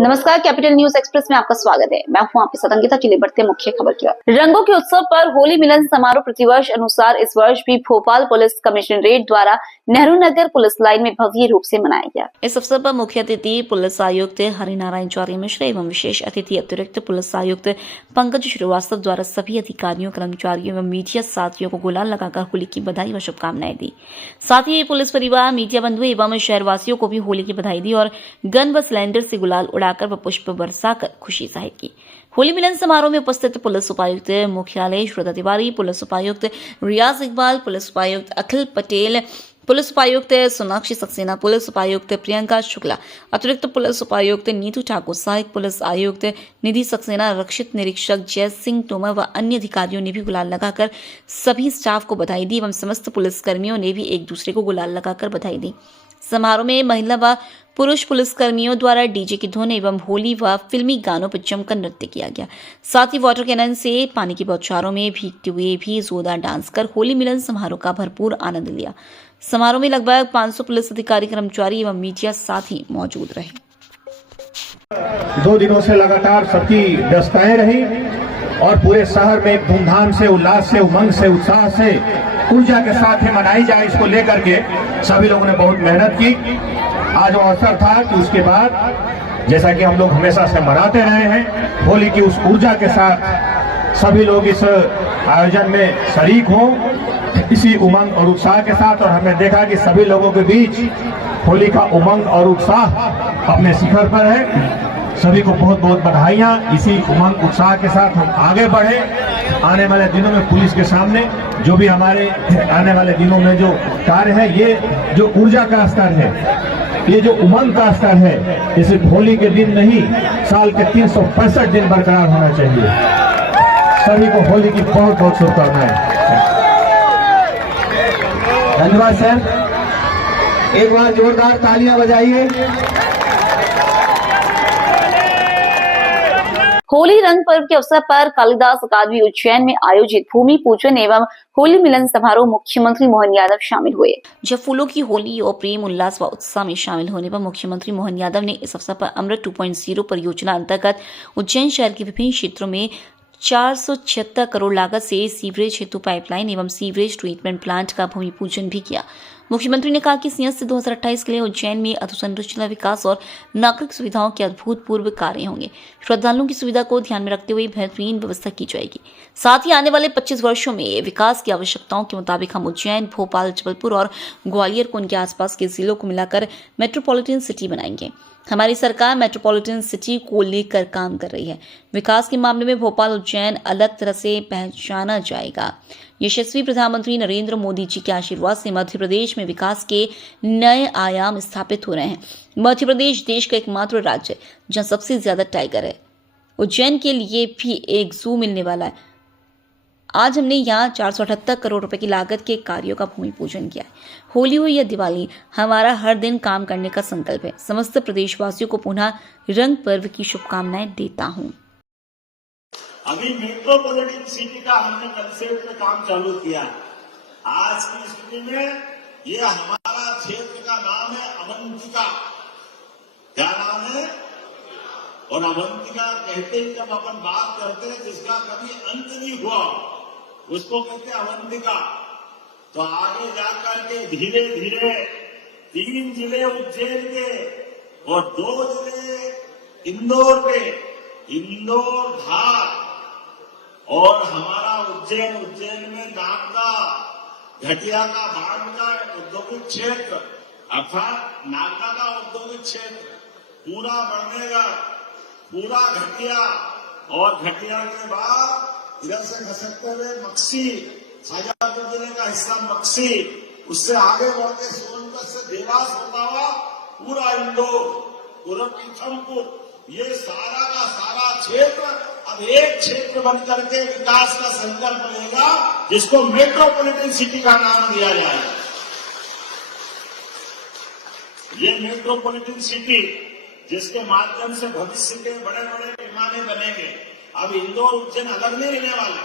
नमस्कार, capital news express में आपका स्वागत है। मैं हूं आपके साथ अंकिता। चलिए बढ़ते मुख्य खबर की ओर। रंगों के उत्सव पर होली मिलन समारोह प्रतिवर्ष अनुसार इस वर्ष भी भोपाल पुलिस कमिश्नरेट द्वारा नेहरू नगर पुलिस लाइन में भव्य रूप से मनाया गया। इस अवसर पर मुख्य अतिथि पुलिस आयुक्त हरिनारायण चौरी मिश्र एवं विशेष अतिथि अतिरिक्त पुलिस आयुक्त पंकज श्रीवास्तव द्वारा सभी अधिकारियों, कर्मचारियों एवं मीडिया साथियों को गुलाल लगाकर होली की बधाई व शुभकामनाएं दी। साथ ही पुलिस परिवार, मीडिया बंधु एवं शहरवासियों को भी होली की बधाई दी और गन व सिलेंडर से गुलाल उड़ाकर व पुष्प बरसाकर खुशी जाहिर की। होली मिलन समारोह में उपस्थित पुलिस उपायुक्त मुख्यालय श्रद्धा तिवारी, पुलिस उपायुक्त रियाज इकबाल, पुलिस उपायुक्त अखिल पटेल, पुलिस उपायुक्त सोनाक्षी सक्सेना, पुलिस उपायुक्त प्रियंका शुक्ला, अतिरिक्त पुलिस उपायुक्त नीतू ठाकुर, सहायक पुलिस आयुक्त निधि सक्सेना, रक्षित निरीक्षक जय सिंह तोमर व अन्य अधिकारियों ने भी गुलाल लगाकर सभी स्टाफ को बधाई दी एवं समस्त पुलिस कर्मियों ने भी एक दूसरे को गुलाल लगाकर बधाई दी। समारोह में महिला व पुरुष पुलिसकर्मियों द्वारा डीजे की धुन एवं होली व फिल्मी गानों पर जमकर नृत्य किया गया। साथ ही वाटर कैनन से पानी की बौछारों में भीगते हुए भी जोरदार डांस कर होली मिलन समारोह का भरपूर आनंद लिया। समारोह में लगभग 500 पुलिस अधिकारी, कर्मचारी एवं मीडिया साथी मौजूद रहे। 2 दिनों से लगातार सबकी व्यस्तताएं रही और पूरे शहर में धूमधाम से, उल्लास से, उमंग से, उत्साह से, ऊर्जा के साथ ही मनाई जाए, इसको लेकर के सभी लोगों ने बहुत मेहनत की। आज वो अवसर था कि उसके बाद, जैसा कि हम लोग हमेशा से मनाते रहे हैं, होली की उस ऊर्जा के साथ सभी लोग इस आयोजन में शरीक हों, इसी उमंग और उत्साह के साथ। और हमने देखा कि सभी लोगों के बीच होली का उमंग और उत्साह अपने शिखर पर है। सभी को बहुत बहुत बधाइयां। इसी उमंग उत्साह के साथ हम आगे बढ़े। आने वाले दिनों में पुलिस के सामने जो भी हमारे आने वाले दिनों में जो कार्य है, ये जो ऊर्जा का स्तर है, ये जो उमंग का स्तर है, ये सिर्फ होली के दिन नहीं, साल के 365 दिन बरकरार होना चाहिए। सभी को होली की बहुत बहुत शुभकामनाएं। धन्यवाद सर, एक बार जोरदार तालियां बजाइए। होली रंग पर्व के अवसर पर कालिदास अकादमी उज्जैन में आयोजित भूमि पूजन एवं होली मिलन समारोह मुख्यमंत्री मोहन यादव शामिल हुए। जब फूलों की होली और प्रेम, उल्लास व उत्साह में शामिल होने पर मुख्यमंत्री मोहन यादव ने इस अवसर पर अमृत 2.0 परियोजना अंतर्गत उज्जैन शहर के विभिन्न क्षेत्रों में 476 करोड़ लागत से सीवरेज हेतु पाइपलाइन एवं सीवरेज ट्रीटमेंट प्लांट का भूमि पूजन भी किया। मुख्यमंत्री ने कहा कि संयस्त 2028 के लिए उज्जैन में अधोसंरचना विकास और नागरिक सुविधाओं के अभूतपूर्व कार्य होंगे। श्रद्धालुओं की सुविधा को ध्यान में रखते हुए बेहतरीन व्यवस्था की जाएगी। साथ ही आने वाले 25 वर्षों में विकास की आवश्यकताओं के मुताबिक हम उज्जैन, भोपाल, जबलपुर और ग्वालियर को उनके आसपास के जिलों को मिलाकर मेट्रोपॉलिटन सिटी बनाएंगे। हमारी सरकार मेट्रोपॉलिटन सिटी को लेकर काम कर रही है। विकास के मामले में भोपाल, उज्जैन अलग तरह से पहचाना जाएगा। यशस्वी प्रधानमंत्री नरेंद्र मोदी जी के आशीर्वाद से मध्य प्रदेश में विकास के नए आयाम स्थापित हो रहे हैं। मध्य प्रदेश देश का एकमात्र राज्य है जहां सबसे ज्यादा टाइगर है। उज्जैन के लिए भी एक जू मिलने वाला है। आज हमने यहाँ 478 करोड़ रुपए की लागत के कार्यों का भूमि पूजन किया है। होली हो या दिवाली, हमारा हर दिन काम करने का संकल्प है। समस्त प्रदेशवासियों को पुनः रंग पर्व की शुभकामनाएं देता हूँ। अभी मेट्रोपॉलिटन सिटी का हमने कंसेप्ट पे काम चालू किया है। आज की स्थिति में ये हमारा क्षेत्र का नाम है अवंतिका। क्या नाम है? और अवंतिका कहते ही जब अपन बात करते हैं जिसका कभी अंत नहीं हुआ, उसको कहते हैं अवंतिका। तो आगे जाकर के धीरे धीरे 3 जिले उज्जैन के और 2 जिले इंदौर के, इंदौर, धार और हमारा उज्जैन में नागदा, घटिया का बाढ़ का औद्योगिक क्षेत्र अर्थात नागदा का औद्योगिक क्षेत्र पूरा बढ़नेगा, पूरा घटिया, और घटिया के बाद इधर से खसकते हुए मक्सी, शाहजहांपुर जिले का हिस्सा मक्सी, उससे आगे बढ़ के सोनभद्र से देवास होता हुआ पूरा इंदौर, पूरा पीथमपुर, ये सारा का सारा क्षेत्र अब एक क्षेत्र बन करके विकास का संकल्प लेगा, जिसको मेट्रोपॉलिटन सिटी का नाम दिया जाएगा। ये मेट्रोपॉलिटन सिटी जिसके माध्यम से भविष्य के बड़े बड़े पैमाने बनेंगे। अब इंदौर उज्जैन अलग नहीं रहने वाला,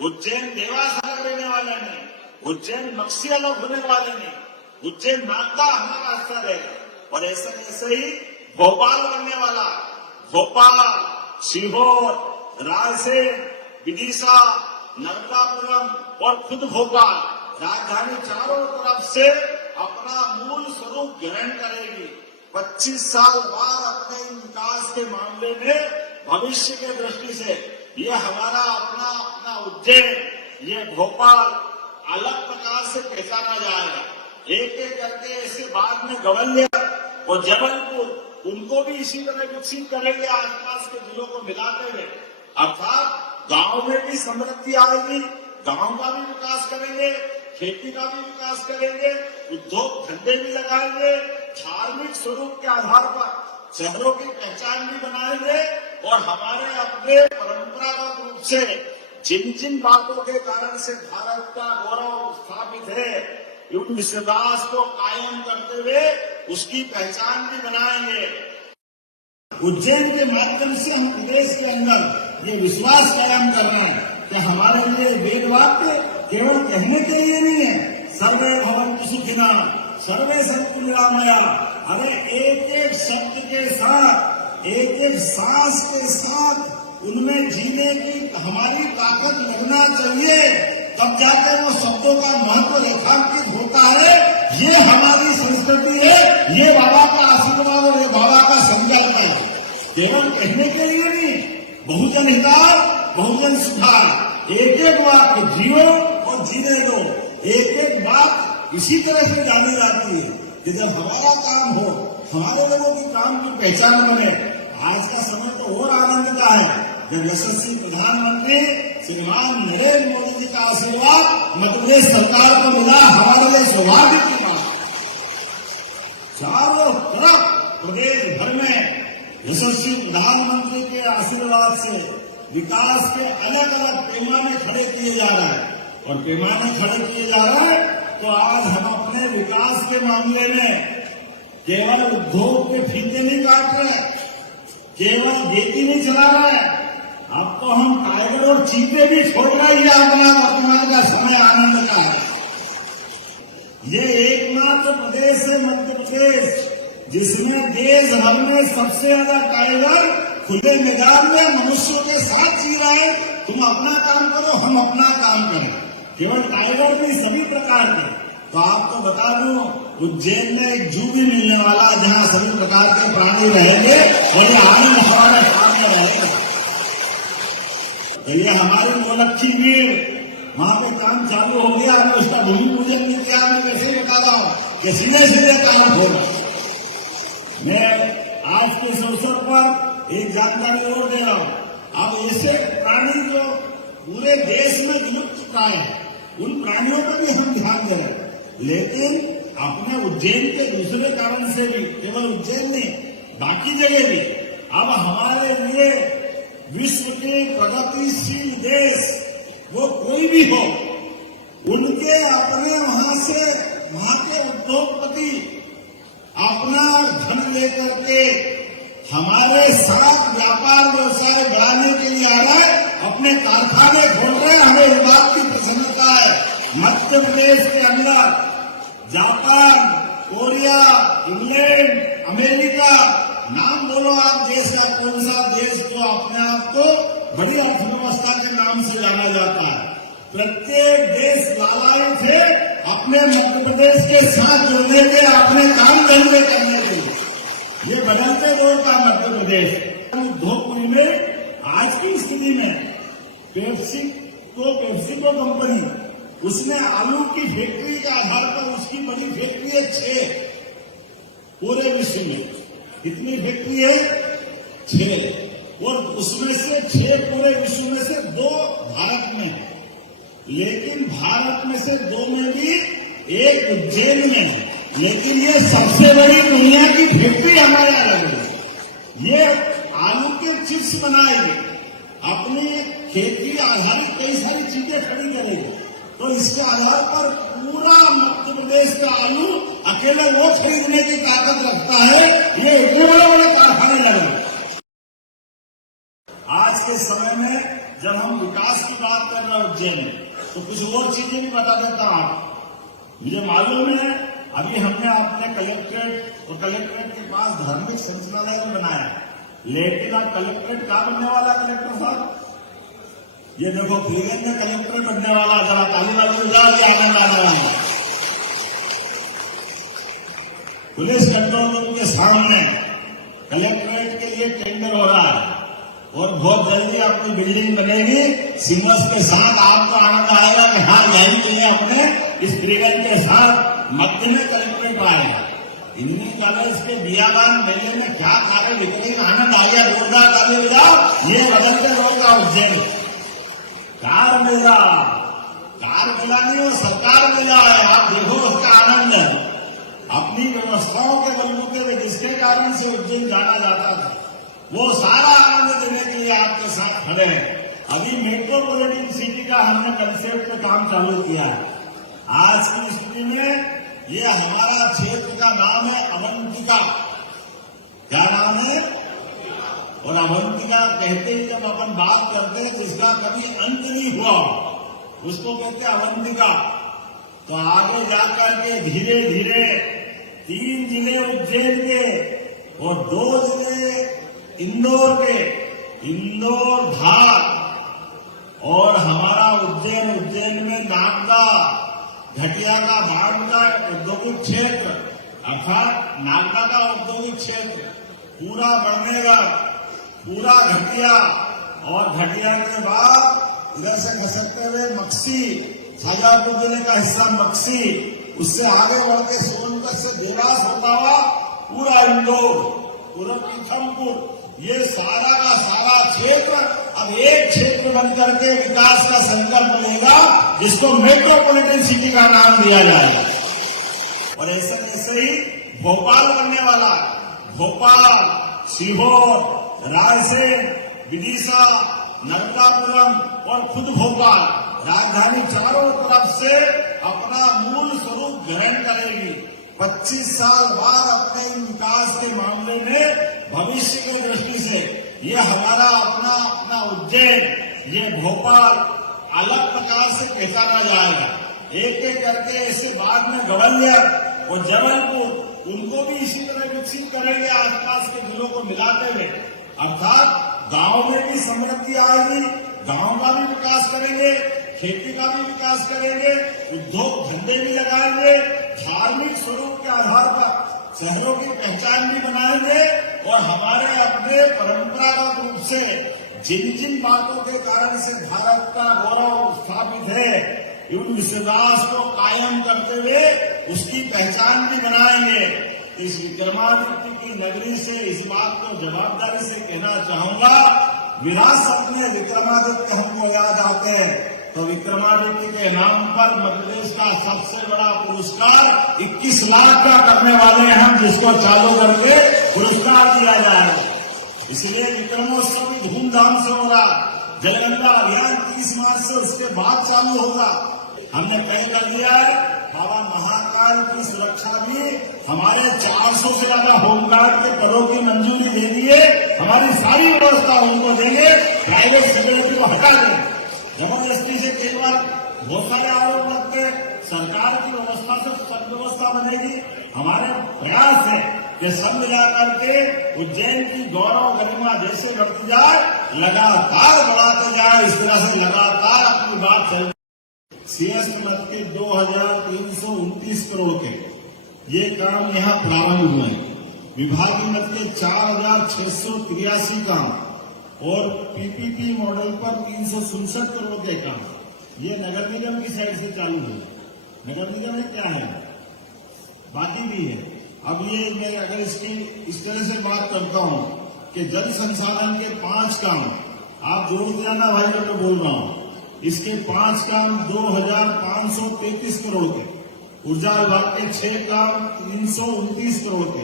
उज्जैन देवास अलग रहने वाला नहीं, उज्जैन मक्सी अलग होने वाले नहीं, उज्जैन नागदा हमारा हिस्सा रहेगा। और ऐसे ही भोपाल बनने वाला, भोपाल, सीहोर, रायसेन, विदिशा, नर्मदापुरम और खुद भोपाल राजधानी चारों तरफ से अपना मूल स्वरूप ग्रहण करेगी। 25 साल बाद अपने विकास के मामले में भविष्य के दृष्टि से ये हमारा अपना उज्जैन, ये भोपाल अलग प्रकार से पहचाना जाएगा। एक एक करके ऐसे बाद में ग्वालियर और जबलपुर उनको भी इसी तरह विकसित करेंगे, आसपास के जिलों को मिलाते हुए। अर्थात गांव में भी समृद्धि आएगी, गांव का भी विकास करेंगे, खेती का भी विकास करेंगे, उद्योग धंधे भी लगाएंगे, धार्मिक स्वरूप के आधार पर शहरों की पहचान भी बनाएंगे और हमारे अपने परंपरागत रूप से जिन जिन बातों के कारण से भारत का गौरव स्थापित है, उन विश्वास को कायम करते हुए उसकी पहचान भी बनाएंगे। उज्जैन के माध्यम से हम प्रदेश के अंदर ये विश्वास कायम कर रहे हैं कि हमारे लिए वेद वाक्य केवल कहने के लिए नहीं है, सर्वे भवन्तु सुखिनः, सर्वे सन्तु निरामया। अरे एक एक शब्द के साथ, एक एक सांस के साथ उनमें जीने की हमारी ताकत लगना चाहिए, तब जाकर वो शब्दों का महत्व रेखांकित होता है। ये हमारी संस्कृति है, ये बाबा का आशीर्वाद और ये बाबा का संकल्प है। केवल कहने के लिए नहीं, बहुजन हिताय बहुजन सुखाय, एक एक वाक्य जियो और जीने दो। एक एक बात इसी तरह से जानी जाती है कि जब हमारा काम हो, हमारे लोगों की काम की पहचान बने। आज का समय तो और आनंद का है जब यशस्वी प्रधानमंत्री श्रीमान नरेंद्र मोदी जी का आशीर्वाद मध्य प्रदेश सरकार को मिला। हमारे लिए सौभाग्य की बात। चारों तरफ प्रदेश भर में यशस्वी प्रधानमंत्री के आशीर्वाद से विकास के अलग अलग पैमाने खड़े किए जा रहे हैं और पैमाने खड़े किए जा रहे हैं। तो आज हम अपने विकास के मामले में केवल उद्योग के फीते नहीं काट रहे, केवल खेती नहीं चला रहे, अब तो हम टाइगर और चीते भी छोड़ रहे हैं। अपना वर्तमान का समय आनंद का है। ये एकमात्र प्रदेश है मध्य प्रदेश जिसमें देश भर में सबसे ज्यादा टाइगर खुले मैदान में मनुष्यों के साथ जी रहा है। तुम अपना काम करो, हम अपना काम करें। केवल टाइगर नहीं, सभी प्रकार के। तो आपको बता दूं, उज्जैन में एक जू भी मिलने वाला जहां सभी प्रकार के प्राणी रहेंगे और ये आनंद हमारे सामने रहेगा। ये हमारे नौलखी में वहां पे काम चालू हो गया। मैं उसका भूमि पूजन नहीं किया, मैं वैसे ही बता रहा हूँ कि सीधे सीधे काम होगा। मैं आज के इस अवसर पर एक जानकारी और दे रहा हूँ। अब ऐसे प्राणी जो पूरे देश में विलुप्त प्राय है, उन प्राणियों पर भी हम ध्यान दे रहे हैं। लेकिन अपने उज्जैन के दूसरे कारण से भी, केवल उज्जैन नहीं बाकी जगह भी, अब हमारे लिए विश्व के प्रगतिशील देश वो कोई भी हो, उनके अपने वहां के उद्योगपति अपना धन लेकर के हमारे साथ व्यापार व्यवसाय बढ़ाने के लिए आ रहा है, अपने कारखाने खोल रहे हैं। हमें इस बात की प्रसन्नता है। मध्य प्रदेश के अंदर जापान, कोरिया, इंग्लैंड, अमेरिका, नाम बोलो आप देश का कौन सा देश जो अपने आप को बड़ी अर्थव्यवस्था के नाम से जाना जाता है। प्रत्येक देश लालायित है अपने मध्य प्रदेश के साथ जुड़ने के, अपने काम धंधे करने के लिए। ये बदलते दौर का मध्य प्रदेश। उद्योगपुरी में आज की स्थिति में पेप्सिको कंपनी, उसने आलू की फैक्ट्री के आधार पर उसकी बड़ी फैक्ट्री है 6 पूरे विश्व में। कितनी फैक्ट्री है? 6। और उसमें से 6 पूरे विश्व में से 2 भारत में है। लेकिन भारत में से 2 में भी एक उज्जैन में है। लेकिन ये सबसे बड़ी दुनिया की फैक्ट्री हमारे यहाँ लगी है। ये आलू के चिप्स बनाएगी, अपनी खेती आधारित कई सारी चीजें खड़ी करेगी। तो इसके आधार पर पूरा मध्य प्रदेश का आलू अकेले वो खरीदने की ताकत रखता है। ये इतने बड़े बड़े कारखाने लगे। आज के समय में जब हम विकास की बात कर रहे हैं उज्जैन में, तो कुछ और चीजें भी बता देता हूं। मुझे मालूम है अभी हमने अपने कलेक्ट्रेट और कलेक्ट्रेट के पास धार्मिक संचालय बनाया। लेकिन अब कलेक्ट्रेट क्या बनने वाला है कलेक्टर साहब? ये देखो फील्ड में कलेक्टर बनने वाला, जरा ताली वाली बजा के आनंद आ रहा है। पुलिस कंट्रोल रूम के सामने कलेक्ट्रेट के लिए टेंडर हो रहा है और बहुत जल्दी अपनी बिल्डिंग बनेगी सिमस के साथ। आपको आनंद आएगा कि हाँ यही चाहिए अपने इस फ्रीडम के साथ मध्य में कलेक्ट्रेट आएगा। इंजीनियरिंग कॉलेज के बियाबान मेले में क्या कार्य निकलेगी, आनंद आ गया, जोरदार ताली बजाओ। ये बदलते लोग का उज्जैन कार मेला नहीं हो, सरकार मेला है। आप देखो उसका आनंद है। अपनी व्यवस्थाओं के बलबूते में जिसके कारण से उज्जैन जाना जाता था, वो सारा आनंद देने के लिए आपके साथ खड़े हैं। अभी मेट्रोपॉलिटन सिटी का हमने कंसेप्ट पे काम चालू किया है। आज की स्थिति में ये हमारा क्षेत्र का नाम है अवंतिका। क्या नाम है? और अवंतिका कहते ही जब अपन बात करते हैं जिसका कभी अंत नहीं हुआ उसको कहते हैं अवंतिका। तो आगे जाकर के धीरे धीरे 3 जिले उज्जैन के और 2 जिले इंदौर के, इंदौर, धार और हमारा उज्जैन में नागदा, घटिया का बाढ़ का औद्योगिक क्षेत्र अर्थात नागदा का औद्योगिक क्षेत्र पूरा बढ़नेगा, पूरा घटिया, और घटिया के बाद इधर से खसकते हुए मक्सी, शाजापुर जिले का हिस्सा मक्सी, उससे आगे बढ़ के सोनभद्र से देवास होता हुआ पूरा इंदौर, पूरा पीथमपुर, ये सारा का सारा क्षेत्र अब एक क्षेत्र बनकर के विकास का संकल्प लेगा जिसको मेट्रोपॉलिटन सिटी का नाम दिया जाएगा। और ऐसे ही भोपाल बनने वाला है। भोपाल, सीहोर, रायसेन, विदिशा, नर्मदापुरम और खुद भोपाल, राजधानी चारों तरफ से अपना मूल स्वरूप ग्रहण करेगी। 25 साल बाद अपने विकास के मामले में भविष्य की दृष्टि से ये हमारा अपना उज्जैन, ये भोपाल अलग प्रकार से पहचाना जाएगा। एक एक करके ऐसे बाद में ग्वालियर और जबलपुर उनको भी इसी तरह विकसित करेंगे आसपास के जिलों को मिलाते हुए। अर्थात गांव में भी समृद्धि आएगी, गांव का भी विकास करेंगे, खेती का भी विकास करेंगे, उद्योग धंधे भी लगाएंगे, धार्मिक स्वरूप के आधार पर शहरों की पहचान भी बनाएंगे और हमारे अपने परंपरागत रूप से जिन जिन बातों के कारण से भारत का गौरव स्थापित है उन विश्वास को कायम करते हुए उसकी पहचान भी बनाएंगे। इस विक्रमादित्य की नगरी से इस बात को जवाबदारी से कहना चाहूंगा, विरासत में विक्रमादित्य हमको याद आते हैं तो विक्रमादित्य के नाम पर मध्य प्रदेश का सबसे बड़ा पुरस्कार 21 लाख का करने वाले हैं हम, जिसको चालू करके पुरस्कार दिया जाएगा। इसलिए विक्रमोत्सव भी धूमधाम से हो रहा। जलगंगा अभियान 30 मार्च से उसके बाद चालू होगा। हमने तय कर दिया है बाबा महाकाल की सुरक्षा भी हमारे 400 से ज्यादा होमगार्ड के पदों की मंजूरी दे दी है। हमारी सारी व्यवस्था उनको देंगे, प्राइवेट सिक्योरिटी को हटा देंगे। जबरदस्ती से कई बार बहुत सारे आरोप लगते हैं, सरकार की व्यवस्था से सब व्यवस्था बनेगी। हमारे प्रयास है कि सब मिलाकर के उज्जैन की गौरव गरिमा जैसे बढ़ती जाए, लगातार बढ़ाते जाए, इस तरह से लगातार अपनी बात चल। सीएस मद के 2329 करोड़ के ये काम यहाँ प्रारंभ हुए हैं। विभागीय मद के 4683 काम और पीपीपी मॉडल पर 367 करोड़ के काम ये नगर निगम की साइड से चालू हुए। नगर निगम में क्या है, बाकी भी है। अब ये मैं अगर इसकी इस तरह से बात करता हूं कि जल संसाधन के 5 काम आप जोड़ देना भाई, मैं बोल रहा हूं, इसके 5 काम 2533 करोड़ के, ऊर्जा विभाग के 6 काम 329 करोड़ के,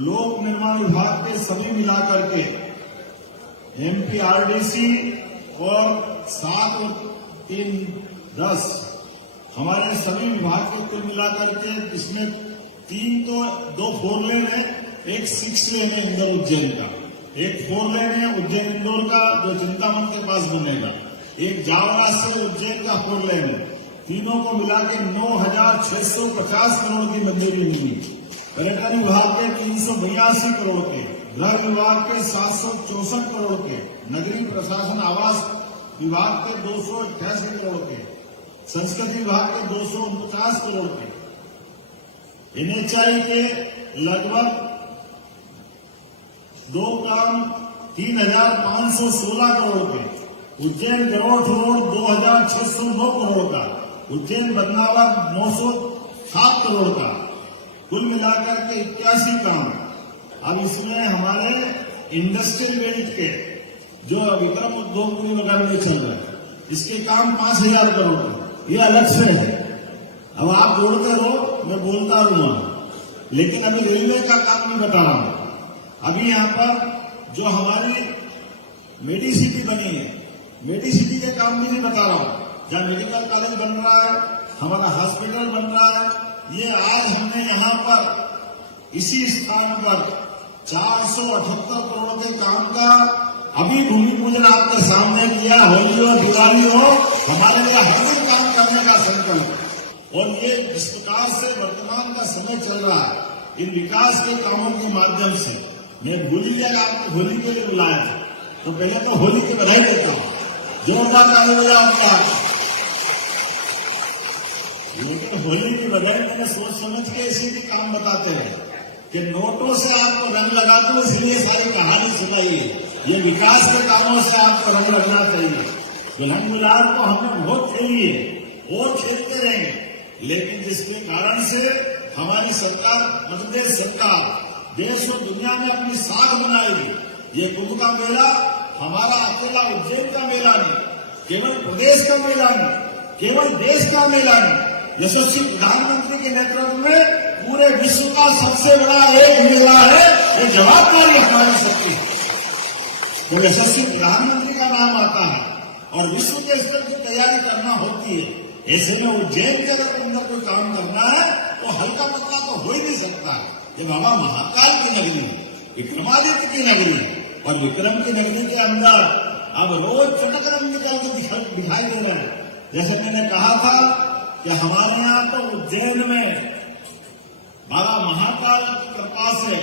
लोक निर्माण विभाग के सभी मिलाकर के एमपीआरडीसी और 7 और 3 10 हमारे सभी विभाग को कुल मिलाकर के, इसमें 3 तो 2 4 लेन है, एक 6 लेन है इंदौर उज्जैन का, एक 4 लेन है उज्जैन इंदौर का जो चिंतामन के पास बनेगा, एक जावरा से उज्जैन का 4 लेन है। तीनों को मिला के 9650 करोड़ की मंजूरी मिली। पर्यटन विभाग के 382 करोड़ के, गृह विभाग के 764 करोड़ के, नगरीय प्रशासन आवास विभाग के 288 करोड़ के, संस्कृति विभाग के 249 करोड़ के, NHI के लगभग 2,03,516 करोड़ के, उज्जैन गरोठ रोड 2,609 करोड़ का, उज्जैन बदनावर 907 करोड़ का, कुल मिलाकर के 81 काम। अब इसमें हमारे इंडस्ट्रियल बेल्ट के जो विक्रम उद्योगपुरी वगैरह में चल रहा है, इसके काम 5,000 करोड़ का, ये अलग से है। अब आप बोलते रहो, मैं बोलता रहूंगा, लेकिन अभी रेलवे का काम नहीं बता रहा हूं। अभी यहाँ पर जो हमारी मेडिसिटी बनी है, मेडिसिटी के काम भी नहीं बता रहा हूं। जहाँ मेडिकल कॉलेज बन रहा है, हमारा हॉस्पिटल बन रहा है, ये आज हमने यहाँ पर इसी स्थान पर 478 करोड़ के काम का अभी भूमि पूजन आपके सामने किया। होली हो दिवाली हो, हमारे लिए हर दिन काम करने का संकल्प। और ये जिस प्रकार से वर्तमान का समय चल रहा है, इन विकास के कामों के माध्यम से, मैं भूल गया आपको होली के लिए बुलाया था, तो पहले तो होली की बधाई देता हूँ, जोरदार ताली बजाऊंगा। लेकिन होली की बजाय मैंने सोच समझ के इसी भी काम बताते हैं कि नोटों से आपको रंग लगा दो, इसलिए सारी कहानी सुनाई। ये विकास के कामों से आपको रंग लगना चाहिए। दुल्हन गुलाल को हमने बहुत खेली है और खेलते रहेंगे, लेकिन जिसके कारण से हमारी सरकार, मध्य प्रदेश सरकार देश और दुनिया में अपनी साख बनाएगी। ये कुंभ का मेला हमारा अकेला उज्जैन का मेला नहीं, केवल प्रदेश का मेला नहीं, केवल देश का मेला नहीं, यशस्वी प्रधानमंत्री के नेतृत्व में पूरे विश्व का सबसे बड़ा एक मेला है। ये जवाबदारी हमारी सबकी है। तो यशस्वी प्रधानमंत्री का नाम आता है और विश्व के स्तर की तैयारी करना होती है। ऐसे में उज्जैन के अंदर कोई काम करना है तो हल्का पतला तो हो ही नहीं सकता। ये बाबा महाकाल की नगरी, विक्रमादित्य की नगरी, और विक्रम की नगरी के अंदर अब रोज चटक रंग निकल के दिखाई दे रहे हैं। जैसे मैंने कहा था कि हमारे यहाँ तो उज्जैन में बाबा महाकाल की कृपा से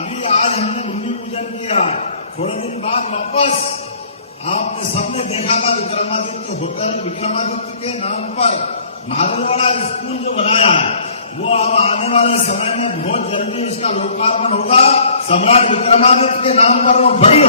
अभी आज हमने भूमि पूजन किया। थोड़े दिन बाद वापस आपने सबने देखा था विक्रमादित्य होटल, विक्रमादित्य के नाम पर महादेववाड़ा स्कूल जो बनाया है, वो अब आने वाले समय में बहुत जल्दी इसका लोकार्पण होगा। सम्राट विक्रमादित्य के नाम पर वो बड़ी